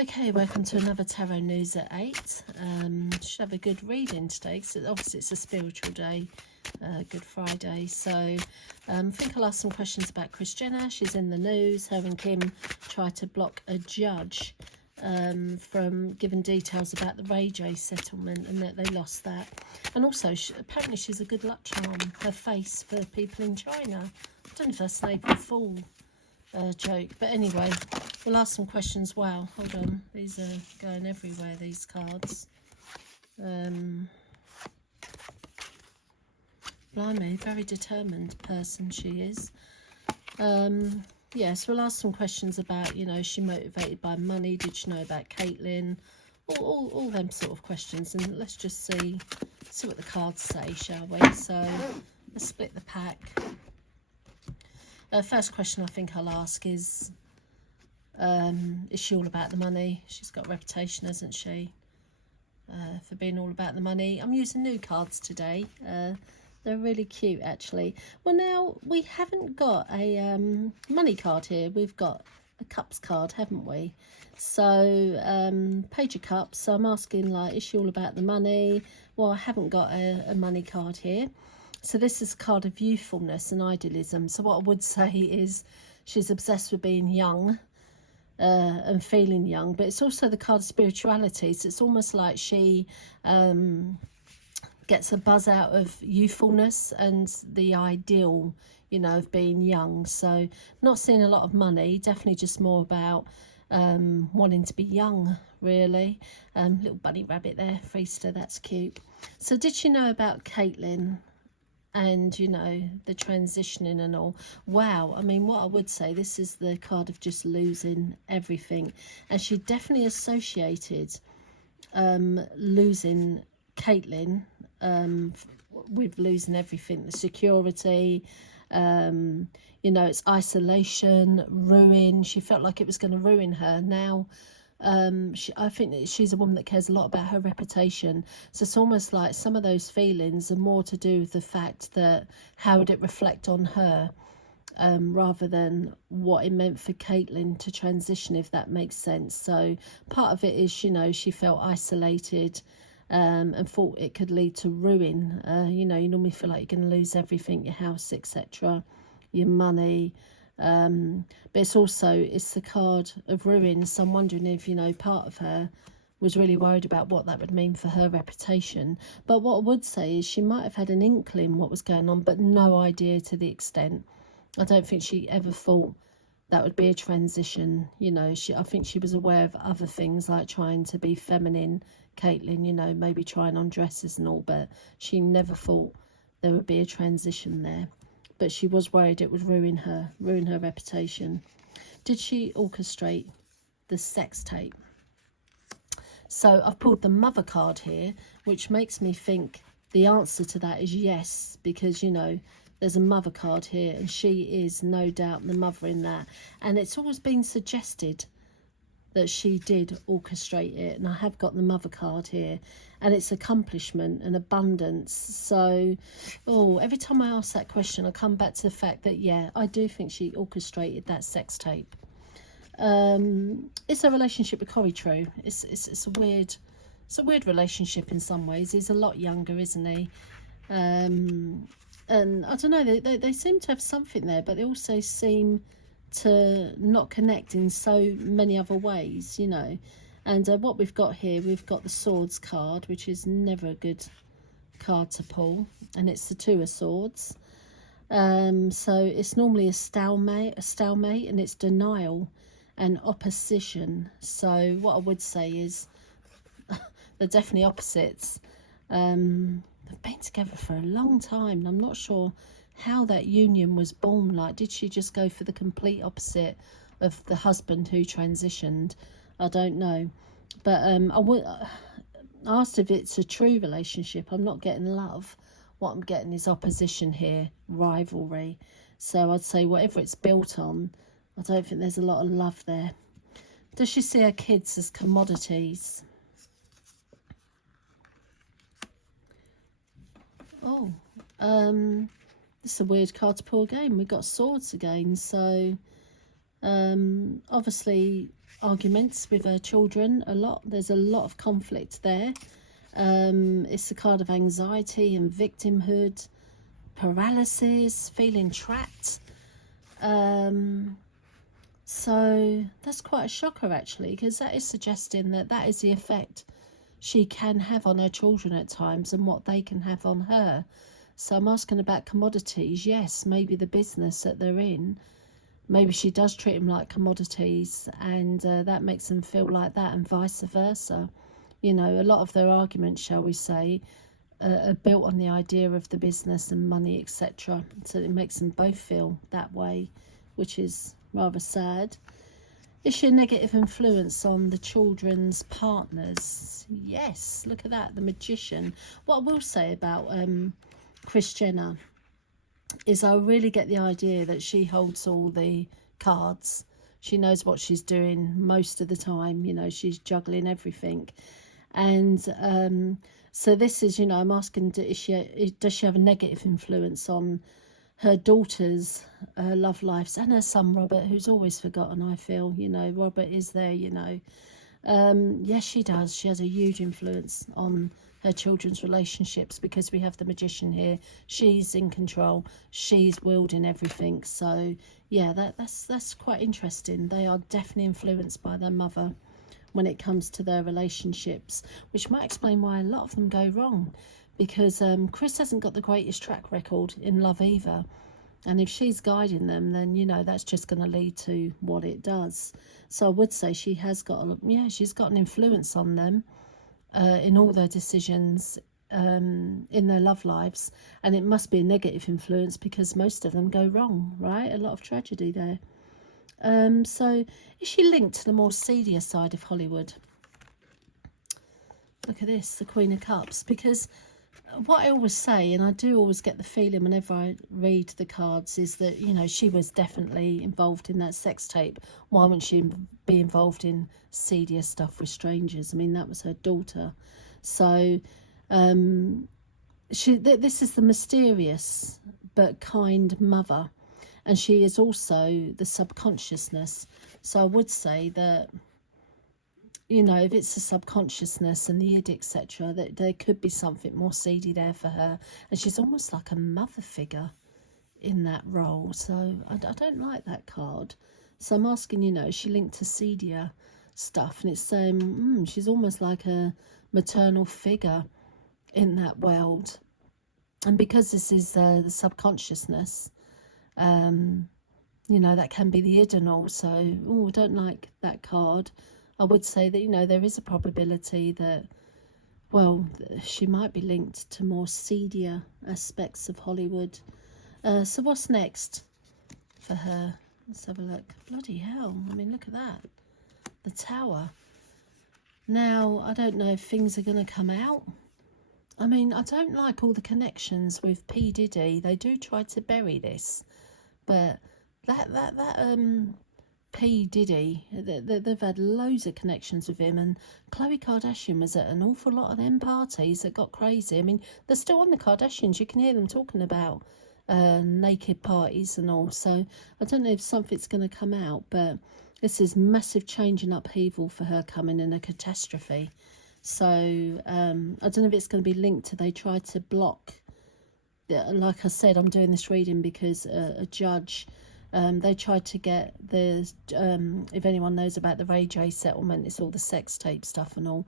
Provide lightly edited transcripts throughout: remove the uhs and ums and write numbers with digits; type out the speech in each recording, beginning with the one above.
Okay, welcome to another Tarot News at 8. Should have a good reading today because obviously it's a spiritual day, Good Friday. So I think I'll ask some questions about Kris Jenner. She's in the news. Her and Kim tried to block a judge from giving details about the Ray J settlement and that they lost that. And also, apparently she's a good luck charm, her face for people in China. I don't know if that's an April Fool joke, but anyway, we'll ask some questions. Wow, hold on, these are going everywhere, these cards. Blimey, very determined person she is. Yes, we'll ask some questions about, you know, is she motivated by money? Did she know about Caitlyn? All them sort of questions, and let's just see what the cards say, shall we? So let's split the pack. First question I think I'll ask is she all about the money? She's got a reputation, hasn't she, for being all about the money. I'm using new cards today. They're really cute, actually. Well, now, we haven't got a money card here. We've got a cups card, haven't we? So, Page of Cups. So I'm asking, like, is she all about the money? Well, I haven't got a money card here. So this is a card of youthfulness and idealism. So what I would say is she's obsessed with being young and feeling young. But it's also the card of spirituality. So it's almost like she gets a buzz out of youthfulness and the ideal, you know, of being young. So not seeing a lot of money, definitely just more about wanting to be young, really. Little bunny rabbit there for Easter, that's cute. So did she know about Caitlyn and, you know, the transitioning and all? Wow, I mean, what I would say, this is the card of just losing everything, and she definitely associated losing Caitlyn with losing everything, the security, you know, it's isolation, ruin. She felt like it was going to ruin her. Now I think that she's a woman that cares a lot about her reputation, so it's almost like some of those feelings are more to do with the fact that how would it reflect on her, rather than what it meant for Caitlyn to transition, if that makes sense. So part of it is, you know, she felt isolated and thought it could lead to ruin. You know, you normally feel like you're going to lose everything, your house, etc., your money. But it's the card of ruin. So I'm wondering if, you know, part of her was really worried about what that would mean for her reputation. But what I would say is she might have had an inkling what was going on, but no idea to the extent. I don't think she ever thought that would be a transition. You know, I think she was aware of other things, like trying to be feminine, Caitlyn, you know, maybe trying on dresses and all, but she never thought there would be a transition there. But she was worried it would ruin her reputation. Did she orchestrate the sex tape? So I've pulled the mother card here, which makes me think the answer to that is yes, because, you know, there's a mother card here, and she is no doubt the mother in that. And it's always been suggested that she did orchestrate it, and I have got the mother card here, and it's accomplishment and abundance. So every time I ask that question, I come back to the fact that, yeah, I do think she orchestrated that sex tape. It's a relationship with Corey True. It's a weird relationship in some ways. He's a lot younger, isn't he? And I don't know, they seem to have something there, but they also seem to not connect in so many other ways, you know. And what we've got here, we've got the Swords card, which is never a good card to pull, and it's the Two of Swords. So it's normally a stalemate, and it's denial and opposition. So what I would say is they're definitely opposites. They've been together for a long time, and I'm not sure how that union was born. Like, did she just go for the complete opposite of the husband who transitioned? I don't know. But I would asked if it's a true relationship. I'm not getting love. What I'm getting is opposition here, rivalry. So I'd say whatever it's built on, I don't think there's a lot of love there. Does she see her kids as commodities? This is a weird card to pull again. We've got Swords again, so Obviously, arguments with her children a lot. There's a lot of conflict there. It's the card of anxiety and victimhood, paralysis, feeling trapped. So that's quite a shocker, actually, because that is suggesting that that is the effect she can have on her children at times and what they can have on her. So I'm asking about commodities. Yes, maybe the business that they're in, maybe she does treat them like commodities, and that makes them feel like that, and vice versa. You know, a lot of their arguments, shall we say, are built on the idea of the business and money, etc. So it makes them both feel that way, which is rather sad. Is she a negative influence on the children's partners? Yes, look at that, the Magician. What I will say about Kris Jenner is I really get the idea that she holds all the cards. She knows what she's doing most of the time. You know, she's juggling everything. And so this is, you know, I'm asking, does she have a negative influence on her daughters' love lives and her son Robert, who's always forgotten, I feel. You know, Robert is there, you know. Yes, she does. She has a huge influence on her children's relationships, because we have the Magician here. She's in control. She's wielding everything. So yeah, that's quite interesting. They are definitely influenced by their mother when it comes to their relationships, which might explain why a lot of them go wrong, because Kris hasn't got the greatest track record in love either. And if she's guiding them, then, you know, that's just going to lead to what it does. So I would say she has got, she's got an influence on them in all their decisions in their love lives. And it must be a negative influence, because most of them go wrong, right? A lot of tragedy there. So is she linked to the more seedier side of Hollywood? Look at this, the Queen of Cups. Because what I always say, and I do always get the feeling whenever I read the cards, is that, you know, she was definitely involved in that sex tape. Why wouldn't she be involved in seedier stuff with strangers? I mean, that was her daughter. So this is the mysterious but kind mother, and she is also the subconsciousness. So I would say that, you know, if it's the subconsciousness and the id, etc., that there could be something more seedy there for her. And she's almost like a mother figure in that role. So I don't like that card. So I'm asking, you know, is she linked to seedier stuff? And it's saying she's almost like a maternal figure in that world. And because this is the subconsciousness, you know, that can be the id and all. So, I don't like that card. I would say that, you know, there is a probability that, well, she might be linked to more seedier aspects of Hollywood. So what's next for her? Let's have a look. Bloody hell. I mean, look at that. The Tower. Now, I don't know if things are going to come out. I mean, I don't like all the connections with P. Diddy. They do try to bury this. But that P. Diddy, they've had loads of connections with him, and Khloe Kardashian was at an awful lot of them parties that got crazy. I mean, they're still on the Kardashians. You can hear them talking about naked parties and all. So I don't know if something's going to come out, but this is massive change and upheaval for her coming, in a catastrophe. So I don't know if it's going to be linked to, they tried to block, like I said, I'm doing this reading because a judge, they tried to get the, if anyone knows about the Ray J settlement, it's all the sex tape stuff and all.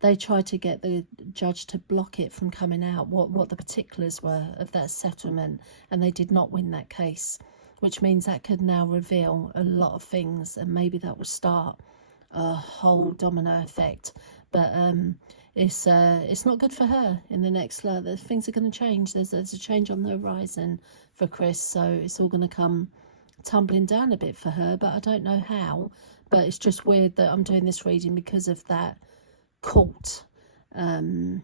They tried to get the judge to block it from coming out, what the particulars were of that settlement, and they did not win that case, which means that could now reveal a lot of things, and maybe that will start a whole domino effect. But it's not good for her in the next things are going to change. There's a change on the horizon for Kris, so it's all going to come tumbling down a bit for her, but I don't know how. But it's just weird that I'm doing this reading because of that court, you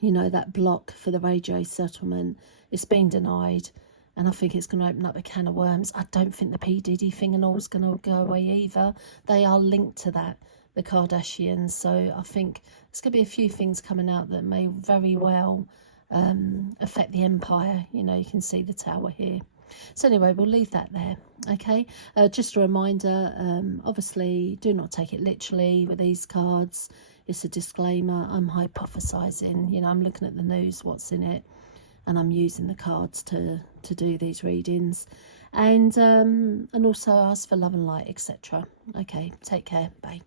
know, that block for the Ray J settlement. It's been denied, and I think it's going to open up a can of worms. I don't think the P. Diddy thing and all is going to go away either. They are linked to that, the Kardashians. So I think there's going to be a few things coming out that may very well affect the empire. You know, you can see the Tower here. So anyway, we'll leave that there. Okay, just a reminder, obviously do not take it literally with these cards. It's a disclaimer. I'm hypothesizing, you know, I'm looking at the news, what's in it, and I'm using the cards to do these readings, and also ask for love and light, etc. Okay, take care, bye.